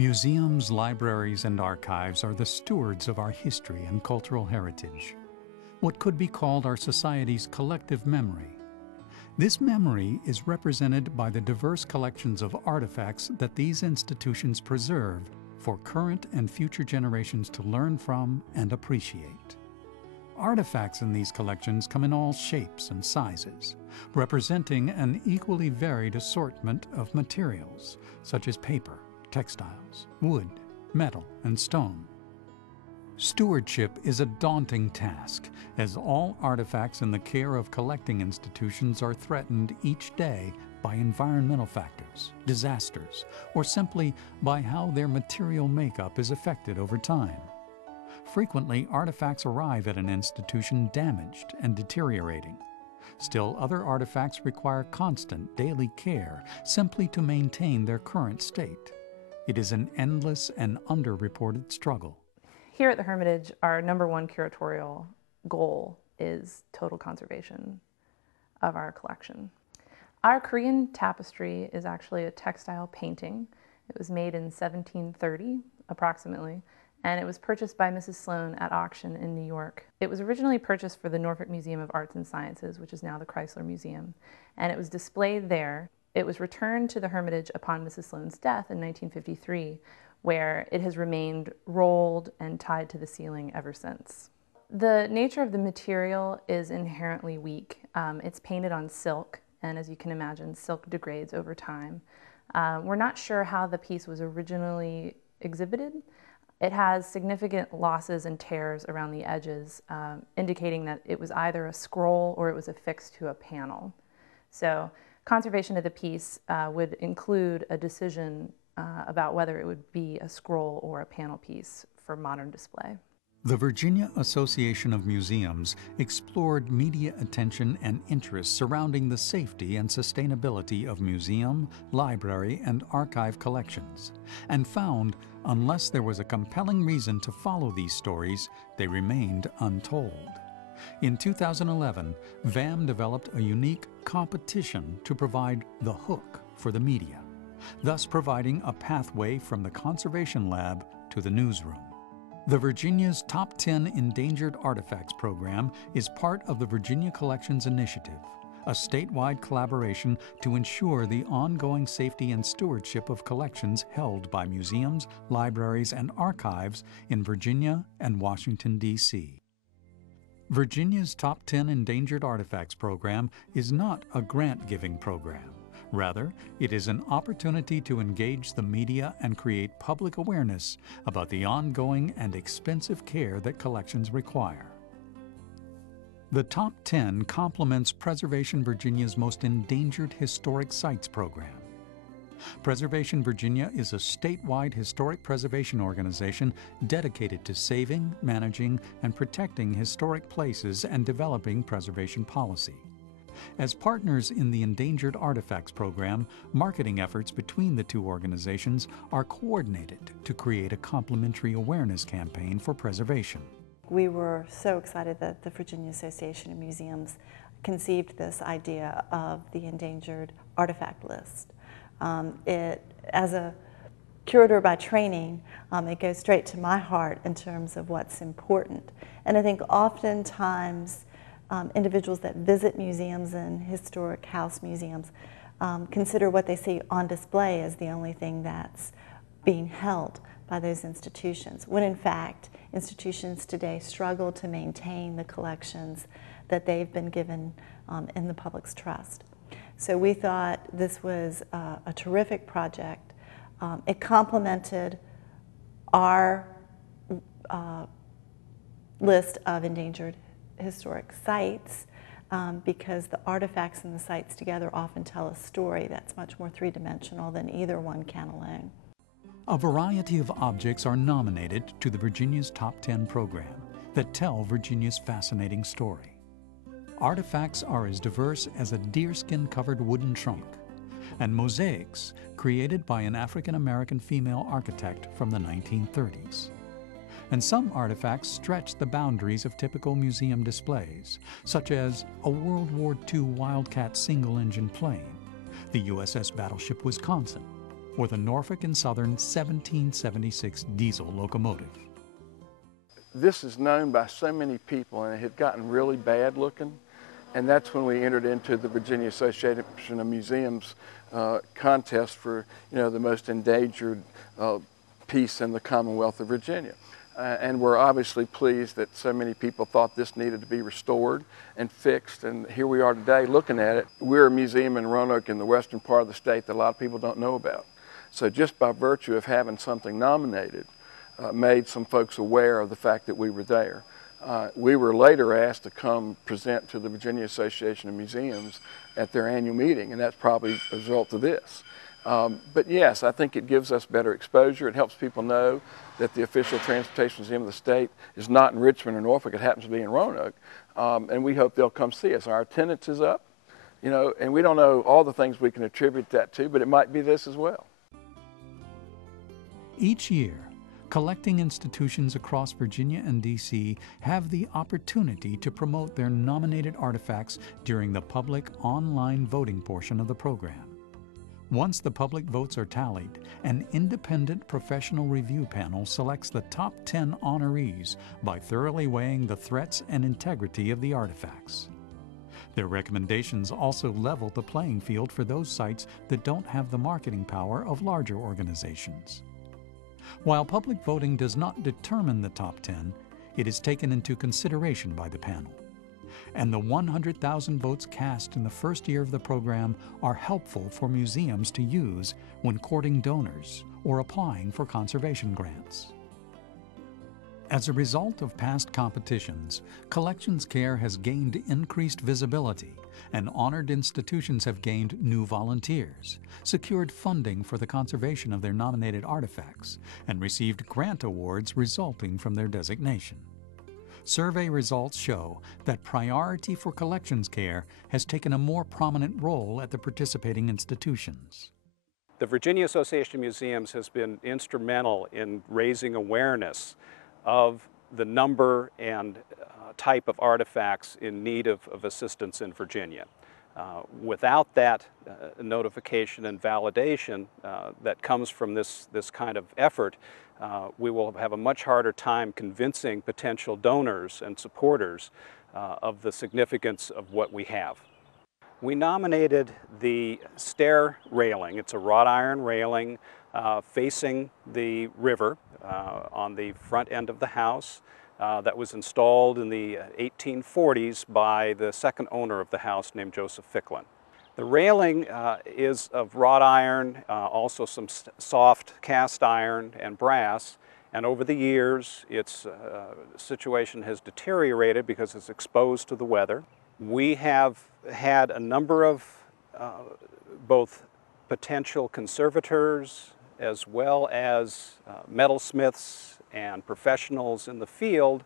Museums, libraries, and archives are the stewards of our history and cultural heritage, what could be called our society's collective memory. This memory is represented by the diverse collections of artifacts that these institutions preserve for current and future generations to learn from and appreciate. Artifacts in these collections come in all shapes and sizes, representing an equally varied assortment of materials, such as paper, textiles, wood, metal, and stone. Stewardship is a daunting task, as all artifacts in the care of collecting institutions are threatened each day by environmental factors, disasters, or simply by how their material makeup is affected over time. Frequently, artifacts arrive at an institution damaged and deteriorating. Still, other artifacts require constant daily care simply to maintain their current state. It is an endless and underreported struggle. Here at the Hermitage, our #1 curatorial goal is total conservation of our collection. Our Korean tapestry is actually a textile painting. It was made in 1730, approximately, and it was purchased by Mrs. Sloan at auction in New York. It was originally purchased for the Norfolk Museum of Arts and Sciences, which is now the Chrysler Museum, and it was displayed there. It was returned to the Hermitage upon Mrs. Sloan's death in 1953, where it has remained rolled and tied to the ceiling ever since. The nature of the material is inherently weak. It's painted on silk, and as you can imagine, silk degrades over time. We're not sure how the piece was originally exhibited. It has significant losses and tears around the edges, indicating that it was either a scroll or it was affixed to a panel. So conservation of the piece would include a decision about whether it would be a scroll or a panel piece for modern display. The Virginia Association of Museums explored media attention and interest surrounding the safety and sustainability of museum, library, and archive collections, and found, unless there was a compelling reason to follow these stories, they remained untold. In 2011, VAM developed a unique competition to provide the hook for the media, thus providing a pathway from the Conservation Lab to the newsroom. The Virginia's Top 10 Endangered Artifacts program is part of the Virginia Collections Initiative, a statewide collaboration to ensure the ongoing safety and stewardship of collections held by museums, libraries, and archives in Virginia and Washington, D.C. Virginia's Top 10 Endangered Artifacts program is not a grant-giving program. Rather, it is an opportunity to engage the media and create public awareness about the ongoing and expensive care that collections require. The Top 10 complements Preservation Virginia's Most Endangered Historic Sites program. Preservation Virginia is a statewide historic preservation organization dedicated to saving, managing, and protecting historic places and developing preservation policy. As partners in the Endangered Artifacts program, marketing efforts between the two organizations are coordinated to create a complementary awareness campaign for preservation. We were so excited that the Virginia Association of Museums conceived this idea of the Endangered Artifact List. As a curator by training, it goes straight to my heart in terms of what's important. And I think oftentimes individuals that visit museums and historic house museums consider what they see on display as the only thing that's being held by those institutions, when in fact institutions today struggle to maintain the collections that they've been given in the public's trust. So we thought this was a terrific project. It complemented our list of endangered historic sites because the artifacts and the sites together often tell a story that's much more three-dimensional than either one can alone. A variety of objects are nominated to the Virginia's Top 10 program that tell Virginia's fascinating story. Artifacts are as diverse as a deerskin-covered wooden trunk, and mosaics created by an African-American female architect from the 1930s. And some artifacts stretch the boundaries of typical museum displays, such as a World War II Wildcat single-engine plane, the USS Battleship Wisconsin, or the Norfolk and Southern 1776 diesel locomotive. This is known by so many people, and it had gotten really bad looking, and that's when we entered into the Virginia Association of Museums contest for, the most endangered piece in the Commonwealth of Virginia. And we're obviously pleased that so many people thought this needed to be restored and fixed, and here we are today looking at it. We're a museum in Roanoke in the western part of the state that a lot of people don't know about. So just by virtue of having something nominated, made some folks aware of the fact that we were there. We were later asked to come present to the Virginia Association of Museums at their annual meeting, and that's probably a result of this. But yes, I think it gives us better exposure. It helps people know that the official transportation museum of the state is not in Richmond or Norfolk. It happens to be in Roanoke, and we hope they'll come see us. Our attendance is up, and we don't know all the things we can attribute that to, but it might be this as well. Each year, collecting institutions across Virginia and D.C. have the opportunity to promote their nominated artifacts during the public online voting portion of the program. Once the public votes are tallied, an independent professional review panel selects the top 10 honorees by thoroughly weighing the threats and integrity of the artifacts. Their recommendations also level the playing field for those sites that don't have the marketing power of larger organizations. While public voting does not determine the top 10, it is taken into consideration by the panel. And the 100,000 votes cast in the first year of the program are helpful for museums to use when courting donors or applying for conservation grants. As a result of past competitions, Collections Care has gained increased visibility, and honored institutions have gained new volunteers, secured funding for the conservation of their nominated artifacts, and received grant awards resulting from their designation. Survey results show that priority for collections care has taken a more prominent role at the participating institutions. The Virginia Association of Museums has been instrumental in raising awareness of the number and type of artifacts in need of assistance in Virginia. Without that notification and validation that comes from this kind of effort, we will have a much harder time convincing potential donors and supporters of the significance of what we have. We nominated the stair railing. It's a wrought iron railing facing the river on the front end of the house that was installed in the 1840s by the second owner of the house named Joseph Ficklin. The railing is of wrought iron, also some soft cast iron and brass, and over the years its situation has deteriorated because it's exposed to the weather. We have had a number of both potential conservators as well as metalsmiths and professionals in the field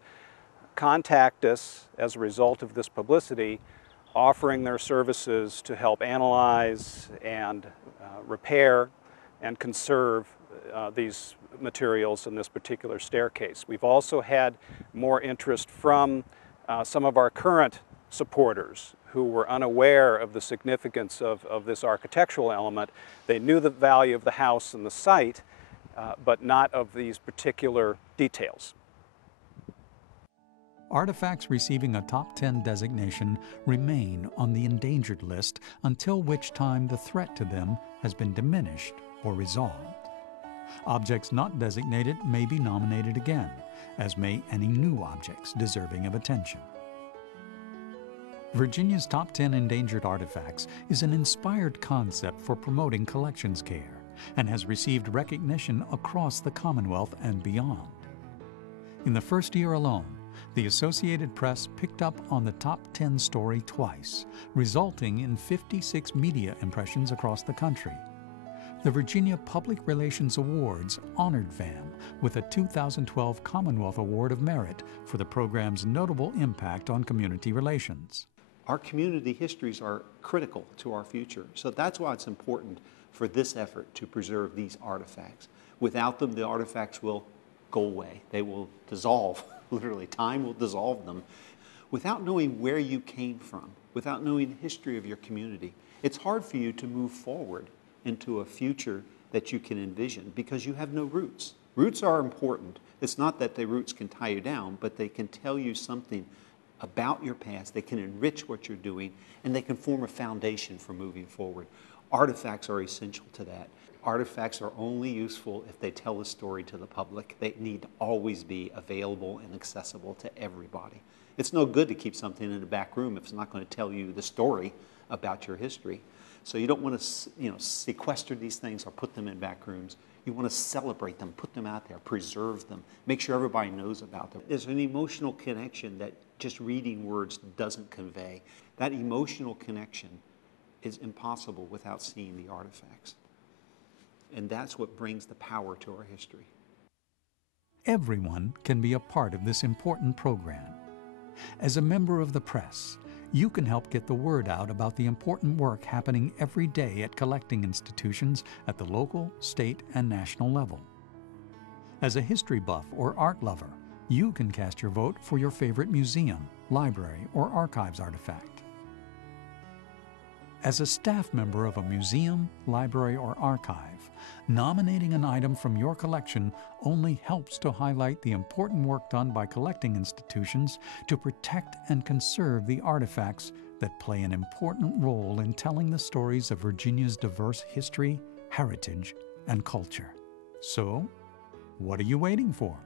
contact us as a result of this publicity, offering their services to help analyze and repair and conserve these materials in this particular staircase. We've also had more interest from some of our current supporters who were unaware of the significance of this architectural element. They knew the value of the house and the site, but not of these particular details. Artifacts receiving a top 10 designation remain on the endangered list until which time the threat to them has been diminished or resolved. Objects not designated may be nominated again, as may any new objects deserving of attention. Virginia's Top 10 Endangered Artifacts is an inspired concept for promoting collections care and has received recognition across the Commonwealth and beyond. In the first year alone, the Associated Press picked up on the top 10 story twice, resulting in 56 media impressions across the country. The Virginia Public Relations Awards honored VAM with a 2012 Commonwealth Award of Merit for the program's notable impact on community relations. Our community histories are critical to our future, so that's why it's important for this effort to preserve these artifacts. Without them, the artifacts will go away. They will dissolve, literally. Time will dissolve them. Without knowing where you came from, without knowing the history of your community, it's hard for you to move forward into a future that you can envision because you have no roots. Roots are important. It's not that the roots can tie you down, but they can tell you something about your past. They can enrich what you're doing, and they can form a foundation for moving forward. Artifacts are essential to that. Artifacts are only useful if they tell a story to the public. They need to always be available and accessible to everybody. It's no good to keep something in the back room if it's not going to tell you the story about your history. So you don't want to, sequester these things or put them in back rooms. You want to celebrate them, put them out there, preserve them, make sure everybody knows about them. There's an emotional connection that just reading words doesn't convey. That emotional connection is impossible without seeing the artifacts. And that's what brings the power to our history. Everyone can be a part of this important program. As a member of the press, you can help get the word out about the important work happening every day at collecting institutions at the local, state, and national level. As a history buff or art lover, you can cast your vote for your favorite museum, library, or archives artifact. As a staff member of a museum, library, or archive, nominating an item from your collection only helps to highlight the important work done by collecting institutions to protect and conserve the artifacts that play an important role in telling the stories of Virginia's diverse history, heritage, and culture. So, what are you waiting for?